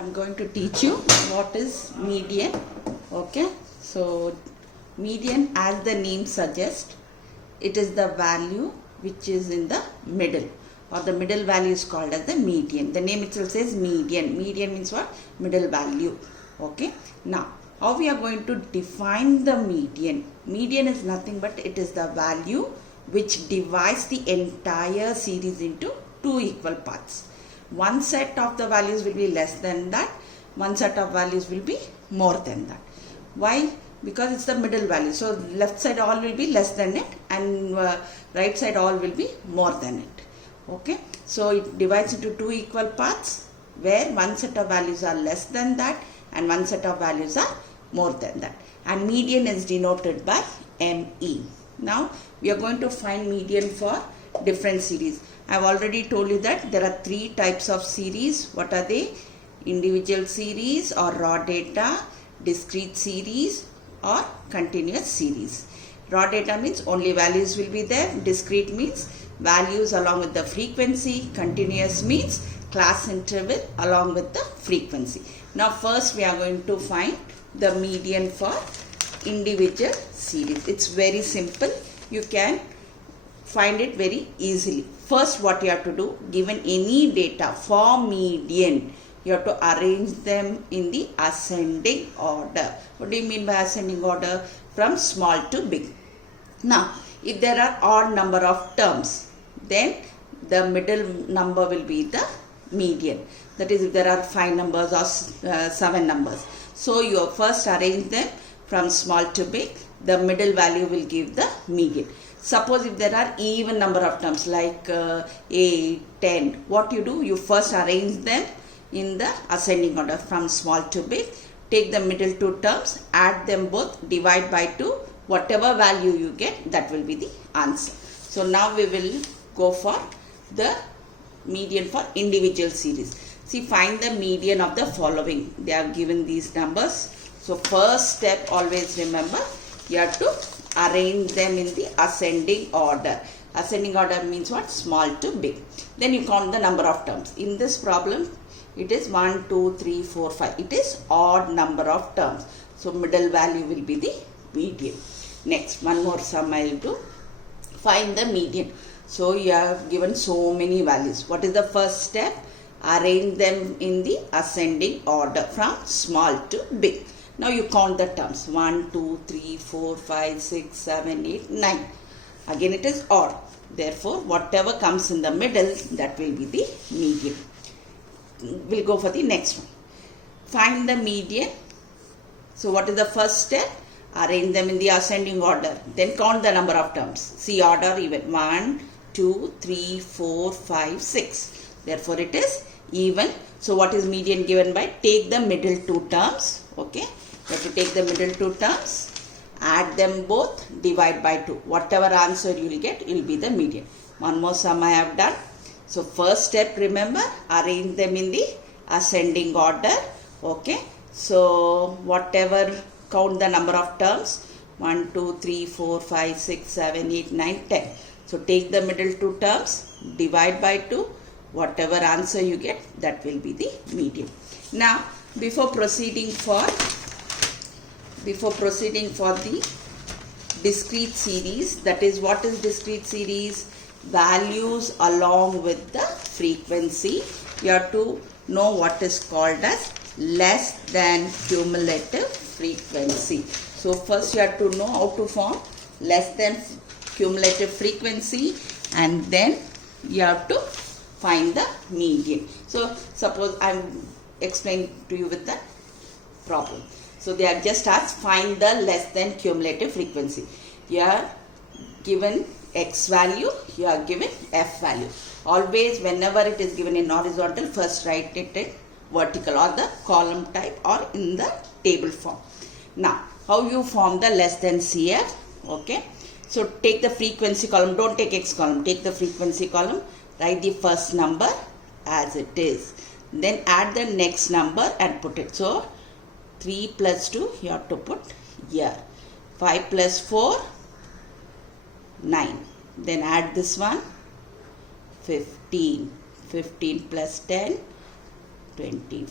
I'm going to teach you what is median. Okay, so median, as the name suggests, it is the value which is in the middle, or the middle value is called as the median. The name itself says median. Median means what? Middle value. Okay, now how we are going to define the median? Median is nothing but it is the value which divides the entire series into two equal parts. One set of the values will be less than that, one set of values will be more than that. Why? Because it's the middle value. So left side all will be less than it, and right side all will be more than it. Okay, so it divides into two equal parts where one set of values are less than that and one set of values are more than that, and median is denoted by ME. Now we are going to find median for different series. I have already told you that there are three types of series. What are they? Individual series or raw data, discrete series or continuous series. Raw data means only values will be there. Discrete means values along with the frequency. Continuous means class interval along with the frequency. Now first we are going to find the median for individual series. It's very simple. You can find it very easily. First what you have to do, given any data for median, you have to arrange them in the ascending order. What do you mean by ascending order? From small to big. Now if there are odd number of terms, then the middle number will be the median. That is, if there are 5 numbers or 7 numbers. So you first arrange them from small to big. The middle value will give the median. Suppose if there are even number of terms like 8, 10, what you do? You first arrange them in the ascending order from small to big. Take the middle two terms, add them both, divide by 2. Whatever value you get, that will be the answer. So now we will go for the median for individual series. See, find the median of the following. They have given these numbers. So first step, always remember, you have to arrange them in the ascending order. Ascending order means what? Small to big. Then you count the number of terms. In this problem, it is 1, 2, 3, 4, 5. It is odd number of terms. So middle value will be the median. Next, one more sum I will do. Find the median. So you have given so many values. What is the first step? Arrange them in the ascending order from small to big. Now you count the terms. 1, 2, 3, 4, 5, 6, 7, 8, 9. Again it is odd. Therefore, whatever comes in the middle, that will be the median. We'll go for the next one. Find the median. So what is the first step? Arrange them in the ascending order. Then count the number of terms. See order even. 1, 2, 3, 4, 5, 6. Therefore it is even. So what is median given by? Take the middle two terms. Okay. You have to take the middle two terms, add them both, divide by 2. Whatever answer you will get, it will be the median. One more sum I have done. So first step, remember, arrange them in the ascending order. Okay. So whatever, count the number of terms. 1, 2, 3, 4, 5, 6, 7, 8, 9, 10. So take the middle two terms, divide by 2. Whatever answer you get, that will be the median. Now, before proceeding for the discrete series, that is, what is discrete series? Values along with the frequency. You have to know what is called as less than cumulative frequency. So first you have to know how to form less than cumulative frequency, and then you have to find the median. So suppose I am explaining to you with the problem. So they are just asked, find the less than cumulative frequency. You are given x value, you are given f value. Always whenever it is given in horizontal, first write it in vertical or the column type or in the table form. Now how you form the less than CF? Okay. So take the frequency column, don't take x column, take the frequency column, write the first number as it is. Then add the next number and put it. So 3 plus 2 you have to put here. 5 plus 4, 9. Then add this one, 15. 15 plus 10, 20.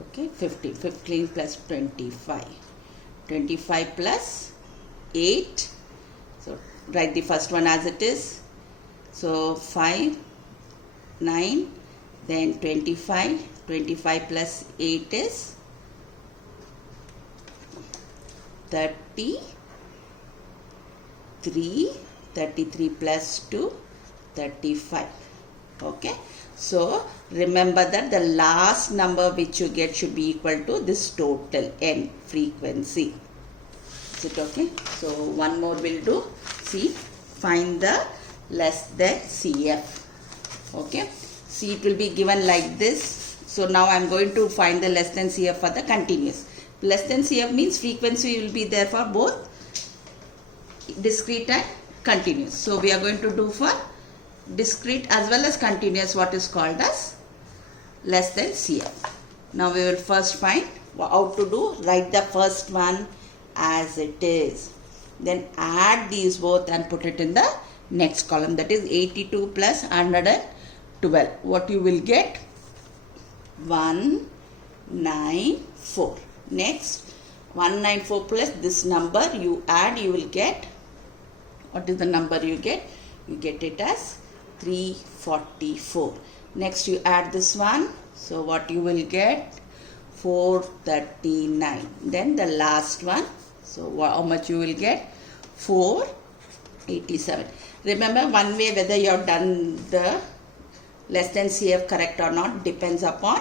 Okay, 15. 15 plus 25. 25 plus 8. So write the first one as it is. So 5, 9, then 25. 25 plus 8 is 33. 33 plus 2, 35. Okay. So remember that the last number which you get should be equal to this total n frequency. Is it okay? So one more will do. See, find the less than CF. Okay. See, it will be given like this. So now I am going to find the less than CF for the continuous. Less than CF means frequency will be there for both discrete and continuous. So we are going to do for discrete as well as continuous what is called as less than CF. Now we will first find how to do. Write the first one as it is. Then add these both and put it in the next column. That is 82 plus 112. What you will get? 194. Next, 194 plus this number you add, you will get, what is the number you get? You get it as 344. Next you add this one. So what you will get? 439. Then the last one. So how much you will get? 487. Remember, one way whether you have done the less than CF correct or not depends upon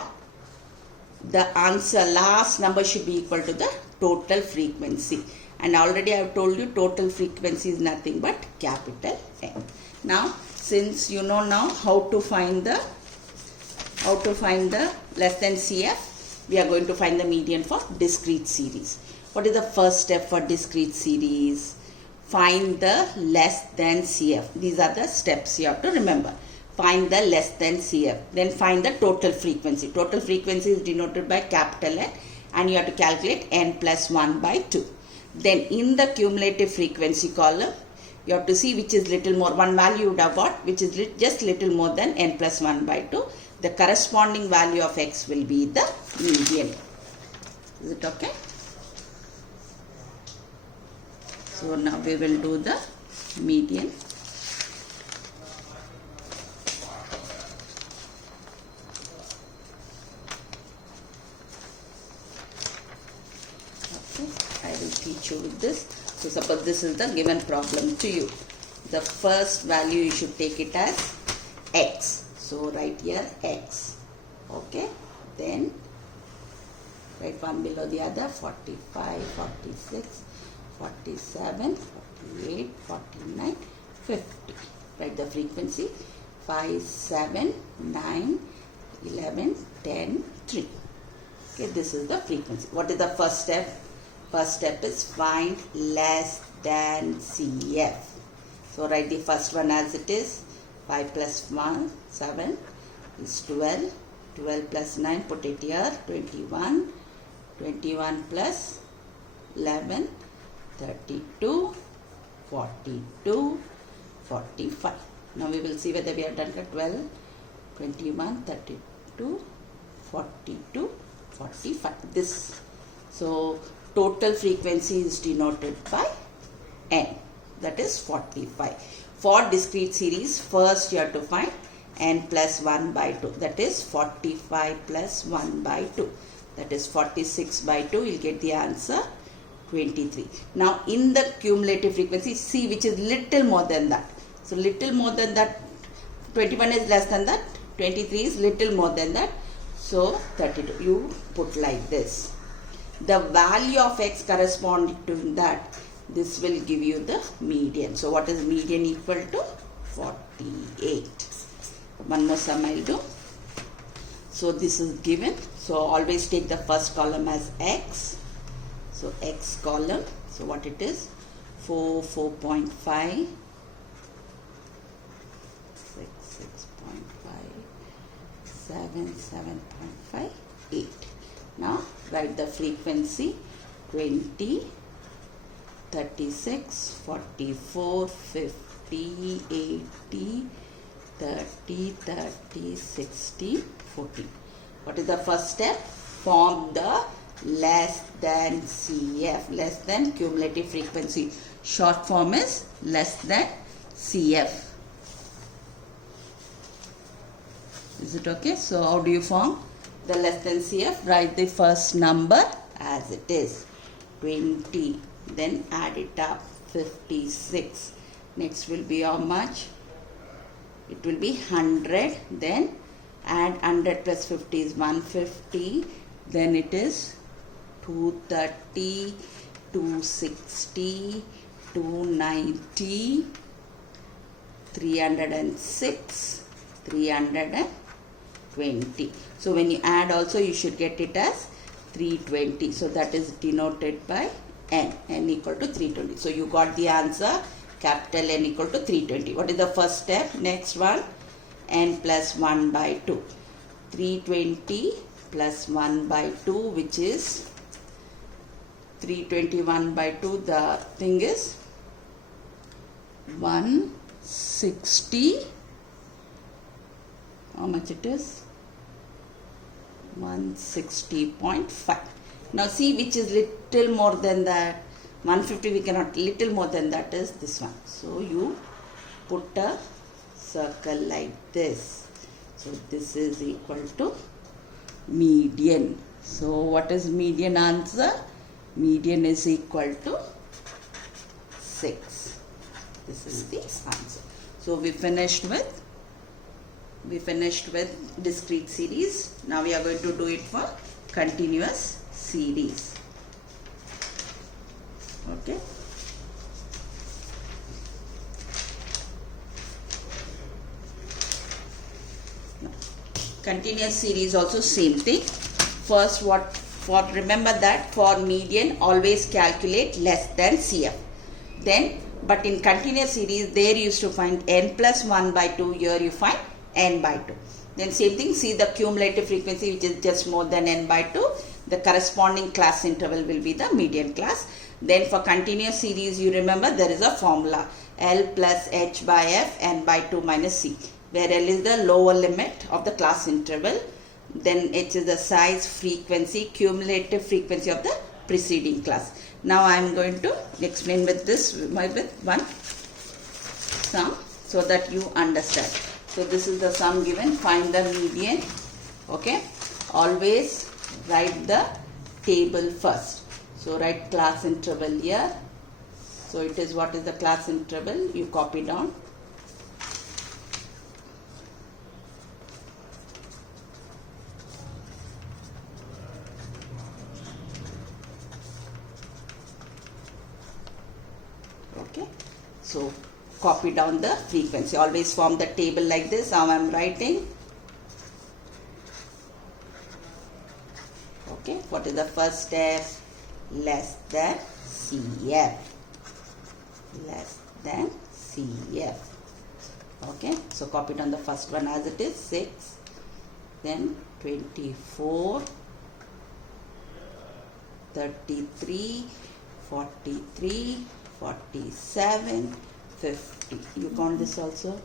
the answer. Last number should be equal to the total frequency. And already I have told you total frequency is nothing but capital N. Now, since you know now how to find the less than CF, we are going to find the median for discrete series. What is the first step for discrete series? Find the less than CF. These are the steps you have to remember. Find the less than CF. Then find the total frequency. Total frequency is denoted by capital N and you have to calculate N plus 1 by 2. Then in the cumulative frequency column, you have to see which is little more. One value you would have got which is just little more than N plus 1 by 2. The corresponding value of X will be the median. Is it okay? So now we will do the median. I will teach you with this. So suppose this is the given problem to you. The first value you should take it as X. So write here X. Okay. Then write one below the other. 45, 46, 47, 48, 49, 50. Write the frequency. 5, 7, 9, 11, 10, 3. Okay. This is the frequency. What is the first step? First step is find less than CF. So write the first one as it is. 5 plus 1, 7 is 12. 12 plus 9, put it here, 21. 21 plus 11, 32, 42, 45. Now we will see whether we have done the 12, 21, 32, 42, 45. This. So total frequency is denoted by N, that is 45. For discrete series, first you have to find N plus 1 by 2, that is 45 plus 1 by 2, that is 46 by 2, you will get the answer 23. Now in the cumulative frequency, see which is little more than that. So little more than that, 21 is less than that, 23 is little more than that, so 32. You put like this. The value of X corresponding to that, this will give you the median. So what is median equal to? 48. One more sum I will do. So this is given. So always take the first column as X. So X column. So what it is? 4, 4.5. 6, 6.5. 7, 7.5. 8. Now write the frequency. 20, 36, 44, 50, 80, 30, 30, 60, 40. What is the first step? form the less than CF, less than cumulative frequency. Short form is less than CF. Is it okay? So how do you form the less than CF? Write the first number as it is, 20, then add it up, 56. Next will be how much? It will be 100, then add 100 plus 50 is 150, then it is 230, 260, 290, 306, 320. So when you add also, you should get it as 320. So that is denoted by n equal to 320. So you got the answer, capital N equal to 320. What is the first step? Next one, n plus 1 by 2. 320 plus 1 by 2, which is 321 by 2. The thing is 160. How much it is? 160.5. Now see which is little more than that. 150 we cannot, little more than that is this one. So you put a circle like this. So this is equal to median. So what is median answer? Median is equal to 6. This is the answer. So we finished with discrete series. Now we are going to do it for continuous series. Okay. Now, continuous series also same thing. First, remember that for median always calculate less than CF. Then, but in continuous series there you used to find n plus 1 by 2. Here you find n by 2. Then same thing, see the cumulative frequency which is just more than n by 2. The corresponding class interval will be the median class. Then for continuous series, you remember there is a formula, L plus H by F, n by 2 minus C, where L is the lower limit of the class interval, then H is the size, frequency, cumulative frequency of the preceding class. Now I am going to explain with this, with one sum, so that you understand. So this is the sum given, find the median. Okay, always write the table first. So write class interval here. So it is, what is the class interval? You copy down. Okay. So copy down the frequency. Always form the table like this. How I am writing. Okay. What is the first step? Less than CF. Less than CF. Okay. So copy down the first one as it is, 6. Then 24. 33. 43. 47. 50. You count this also.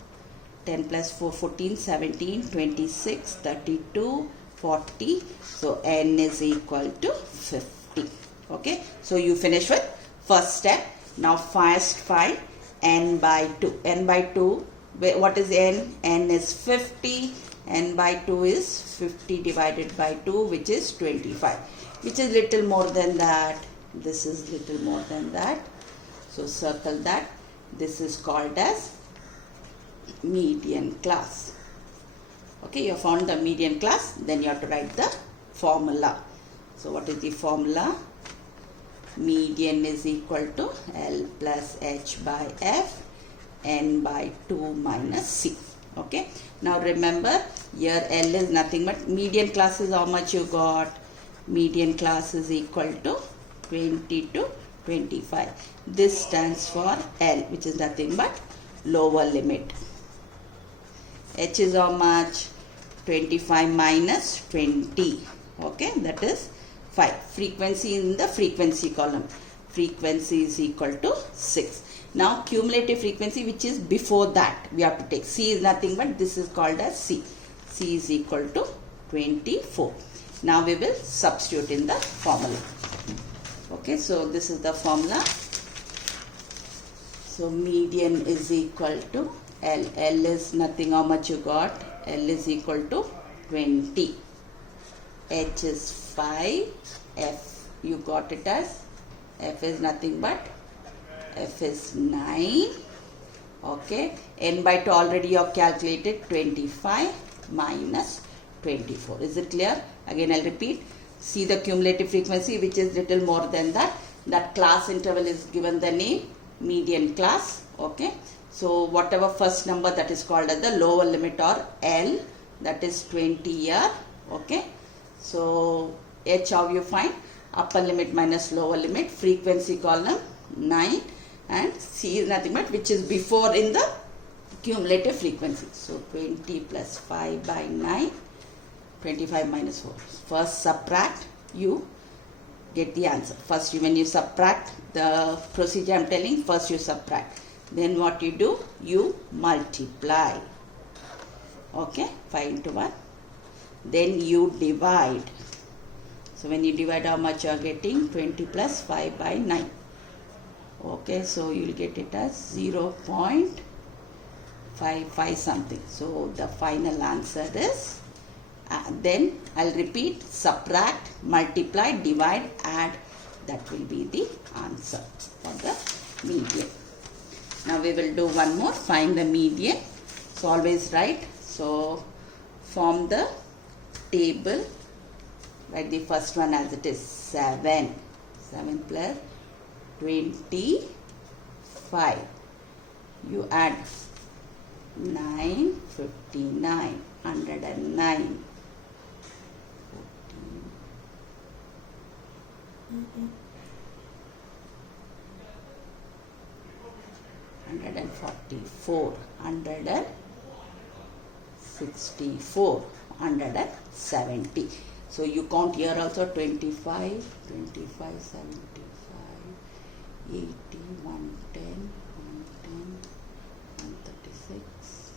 10 plus 4, 14, 17, 26, 32, 40. So n is equal to 50. Okay. So you finish with first step. Now first find n by 2. N by 2. What is n? N is 50. N by 2 is 50 divided by 2, which is 25. Which is little more than that. This is little more than that. So circle that. This is called as median class. Okay, you have found the median class. Then you have to write the formula. So what is the formula? Median is equal to L plus H by F, n by 2 minus C. Okay. Now remember, here L is nothing but median class is how much you got. Median class is equal to 20 to 25. This stands for L, which is nothing but lower limit. H is how much? 25 minus 20. Okay, that is 5. Frequency in the frequency column. Frequency is equal to 6. Now cumulative frequency, which is before that, we have to take. C is nothing but this is called as C. C is equal to 24. Now we will substitute in the formula. Okay, so this is the formula. So median is equal to L. L is nothing, how much you got? L is equal to 20. H is 5. F, you got it as, F is nothing but, F is 9. Okay, N by 2 already you have calculated, 25 minus 24. Is it clear? Again I'll repeat. See the cumulative frequency which is little more than that. That class interval is given the name median class. Okay, so whatever first number, that is called as the lower limit or L, that is 20 here. Okay, so H, how you find? Upper limit minus lower limit, frequency column 9, and C is nothing but which is before in the cumulative frequency. So 20 plus 5 by 9, 25 minus 4. First subtract, you get the answer. First when you subtract, the procedure I am telling, first you subtract. Then what you do? You multiply. Okay, 5 into 1. Then you divide. So when you divide, how much you are getting? 20 plus 5 by 9. Okay, so you will get it as 0.55 something. So the final answer is, then I'll repeat, subtract, multiply, divide, add. That will be the answer for the median. Now we will do one more, find the median. So always write. So form the table. Write the first one as it is, 7. 7 plus 25. You add 9, 59, 109. 144, 164, 170. So you count here also, 25, 25, 75, 80, 110, 110, 136,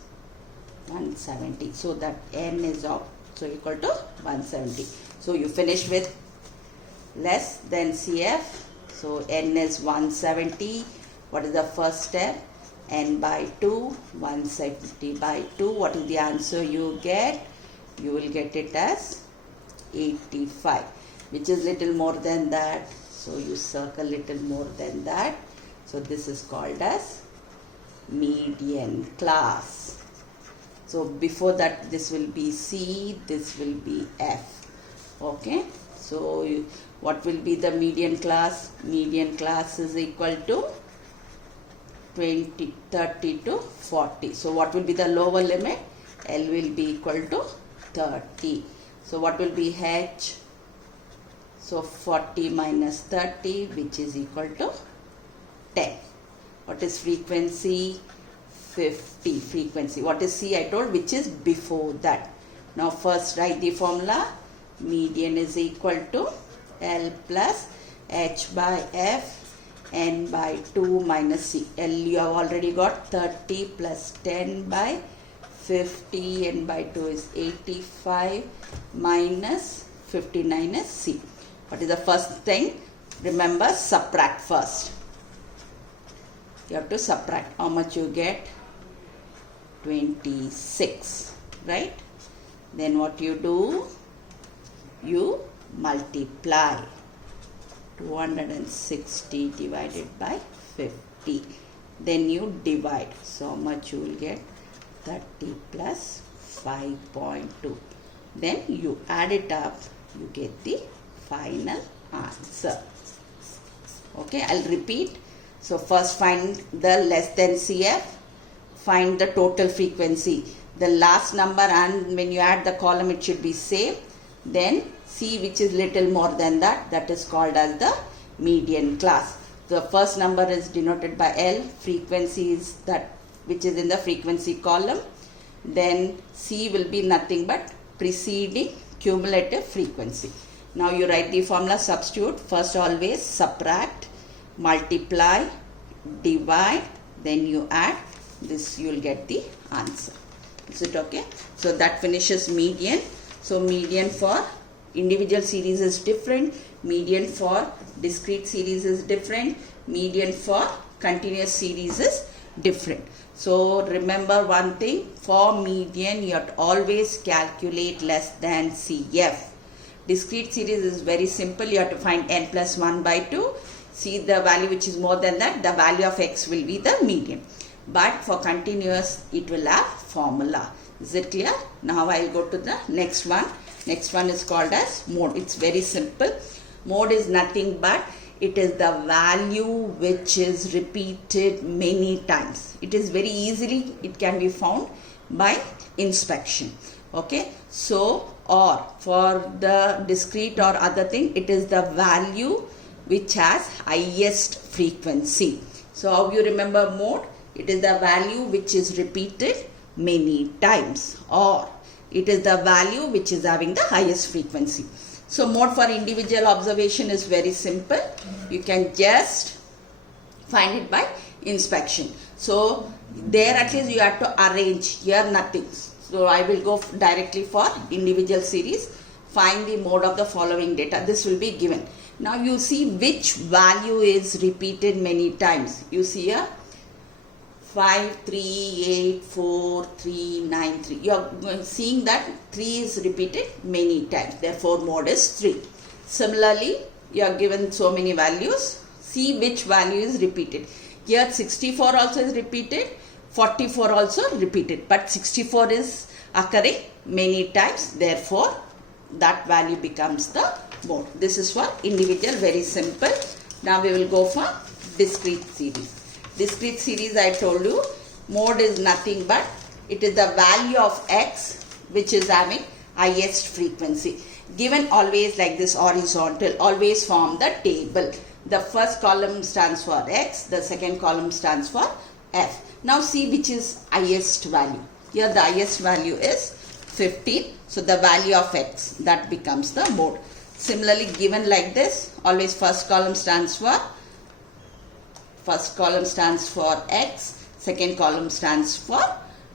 170. So that N is of, so equal to 170. So you finish with less than CF. So N is 170. What is the first step? N by 2, 170 by 2. What is the answer you get? You will get it as 85, which is little more than that. So you circle little more than that. So this is called as median class. So before that, this will be C, this will be F. Okay. So what will be the median class? Median class is equal to 20, 30 to 40. So what will be the lower limit? L will be equal to 30. So what will be H? So 40 minus 30, which is equal to 10. What is frequency? 50 frequency. What is C? I told, which is before that. Now first write the formula. Median is equal to L plus H by F, N by 2 minus C. L you have already got, 30 plus 10 by 50, N by 2 is 85 minus 59 is C. What is the first thing? Remember, subtract first. You have to subtract. How much you get? 26, right? Then what you do? You multiply. 260 divided by 50. Then you divide. So how much you will get? 30 plus 5.2. Then you add it up. You get the final answer. Okay, I'll repeat. So first find the less than CF. Find the total frequency. The last number, and when you add the column, it should be same. Then C, which is little more than that, that is called as the median class. The first number is denoted by L, frequency is that which is in the frequency column. Then C will be nothing but preceding cumulative frequency. Now you write the formula, substitute. First always subtract, multiply, divide, then you add. This you will get the answer. Is it okay? So that finishes median. So median for individual series is different, median for discrete series is different, median for continuous series is different. So remember one thing, for median you have to always calculate less than CF. Discrete series is very simple, you have to find n plus 1 by 2. See the value which is more than that, the value of x will be the median. But for continuous, it will have formula. Is it clear? Now I will go to the next one. Next one is called as mode. It's very simple. Mode is nothing but it is the value which is repeated many times. It is very easily, it can be found by inspection. Okay. So, or for the discrete or other thing, it is the value which has highest frequency. So, how you remember mode? It is the value which is repeated many times, or it is the value which is having the highest frequency. So mode for individual observation is very simple. You can just find it by inspection. So there at least you have to arrange, here nothing. So I will go directly for individual series. Find the mode of the following data. This will be given. Now you see which value is repeated many times. You see here 5, 3, 8, 4, 3, 9, 3. You are seeing that 3 is repeated many times. Therefore, mode is 3. Similarly, you are given so many values. See which value is repeated. Here 64 also is repeated. 44 also repeated. But 64 is occurring many times. Therefore, that value becomes the mode. This is for individual, very simple. Now we will go for discrete series. Discrete series, I told you, mode is nothing but it is the value of x which is having highest frequency. Given always like this horizontal, always form the table. The first column stands for x, the second column stands for f. Now see which is highest value. Here the highest value is 15. So the value of x, that becomes the mode. Similarly, given like this, always first column stands for x, second column stands for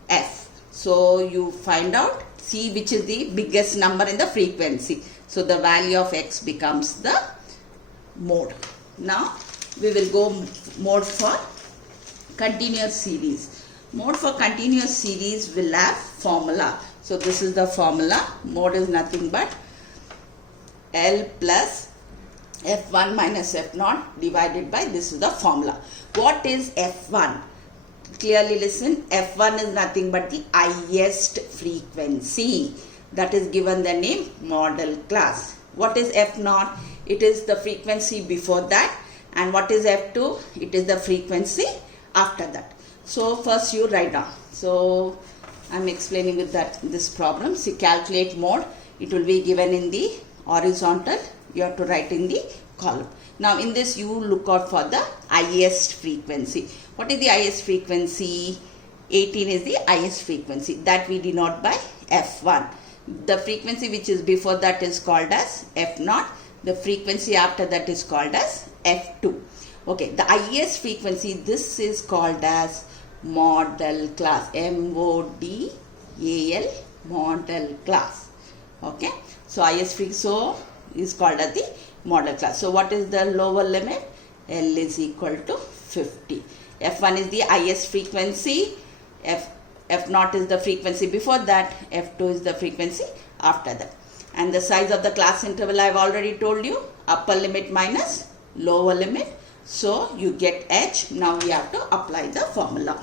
f. So you find out, see which is the biggest number in the frequency. So the value of x becomes the mode. Now we will go mode for continuous series. Mode for continuous series will have formula. So this is the formula. Mode is nothing but L plus F1 minus F0 divided by, this is the formula. What is F1? Clearly listen, F1 is nothing but the highest frequency. That is given the name model class. What is F0? It is the frequency before that. And what is F2? It is the frequency after that. So first you write down. So I am explaining with that this problem. See, calculate mode. It will be given in the horizontal. You have to write in the column. Now in this you look out for the highest frequency. What is the highest frequency? 18 is the highest frequency. That we denote by F1. The frequency which is before that is called as F0. The frequency after that is called as F2. Okay, the highest frequency, this is called as model class. M-O-D-A-L, model class. Okay, so highest frequency is called as the model class. So what is the lower limit? L is equal to 50. F1 is the highest frequency. F0 is the frequency before that. F2 is the frequency after that. And the size of the class interval I have already told you. Upper limit minus lower limit. So you get H. Now we have to apply the formula.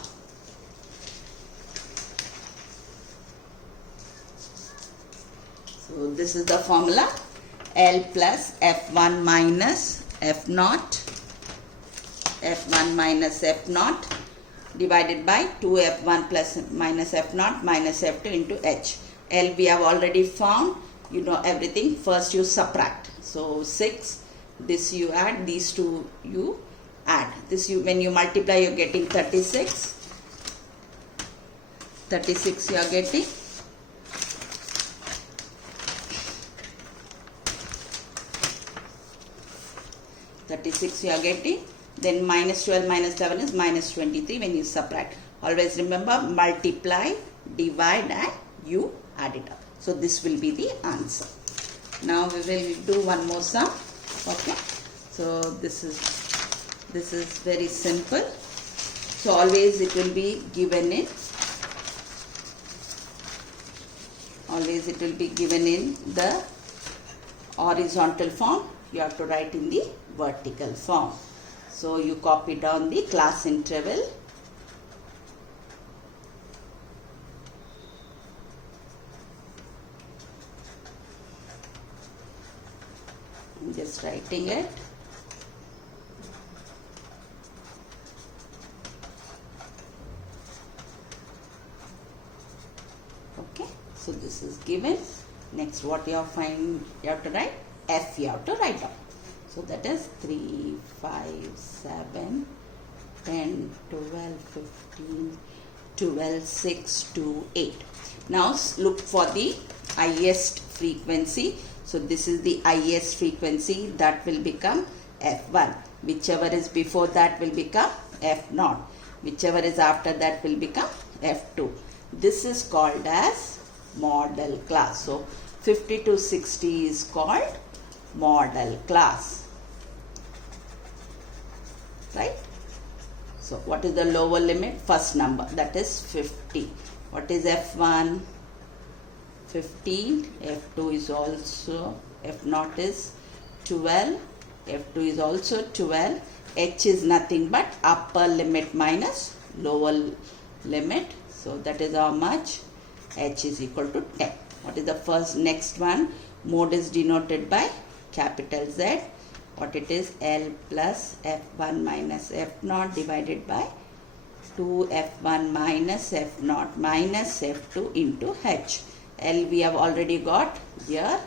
So this is the formula. L plus F1 minus F0, F1 minus F0 divided by 2F1 plus minus F0 minus F2 into H. L we have already found. You know everything. First you subtract. So 6. This you add. These two you add. This you, when you multiply, you are getting 36. 36 you are getting. 36 you are getting. Then minus 12 minus 7 is minus 23 when you subtract. Always remember, multiply, divide and you add it up. So this will be the answer. Now we will do one more sum. Okay, so this is very simple. So always it will be given in the horizontal form. You have to write in the vertical form. So you copy down the class interval. I'm just writing it. Okay, so this is given. Next, what you have to write? F you have to write down. So that is 3, 5, 7, 10, 12, 15, 12, 6, 2, 8. Now look for the highest frequency. So this is the highest frequency, that will become F1. Whichever is before that will become F0. Whichever is after that will become F2. This is called as model class. So 50 to 60 is called model class. Right? So what is the lower limit? First number, that is 50. What is F1? 15. F2 is also, F0 is 12. F2 is also 12. H is nothing but upper limit minus lower limit. So that is how much? H is equal to 10. What is the next one? Mode is denoted by capital Z. What it is? L plus F1 minus F0 divided by 2F1 minus F0 minus F2 into H. L we have already got here.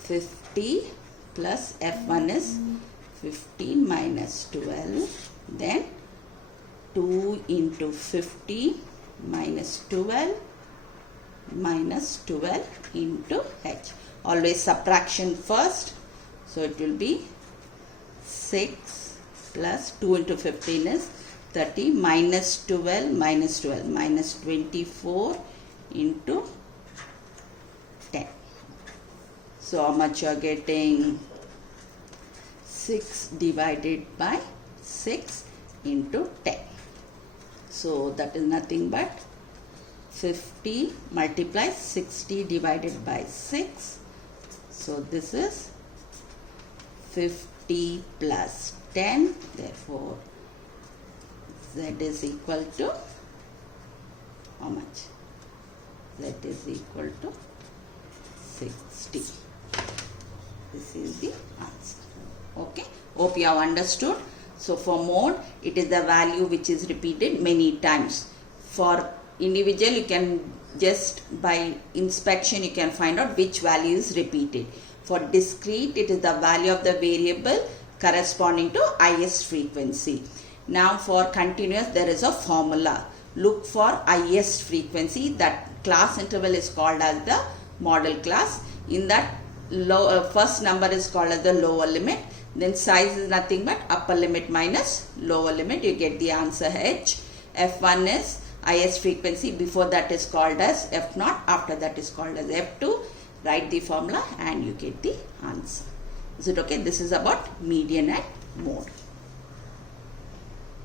50 plus F1 is 15 minus 12. Then 2 into 50 minus 12 into H. Always subtraction first. So it will be 6 plus 2 into 15 is 30 minus 12 minus 24 into 10. So how much you are getting? 6 divided by 6 into 10. So that is nothing but 50 multiplies 60 divided by 6. So this is 50 plus 10. Therefore Z is equal to how much? Z is equal to 60. This is the answer. Okay. Hope you have understood. So for mode, it is the value which is repeated many times. For individual, you can just by inspection you can find out which value is repeated. For discrete, it is the value of the variable corresponding to highest frequency. Now for continuous, there is a formula. Look for highest frequency. That class interval is called as the model class. In that first number is called as the lower limit. Then size is nothing but upper limit minus lower limit. You get the answer H. F1 is highest frequency. Before that is called as F0. After that is called as F2. Write the formula and you get the answer. Is it okay? This is about median and mode.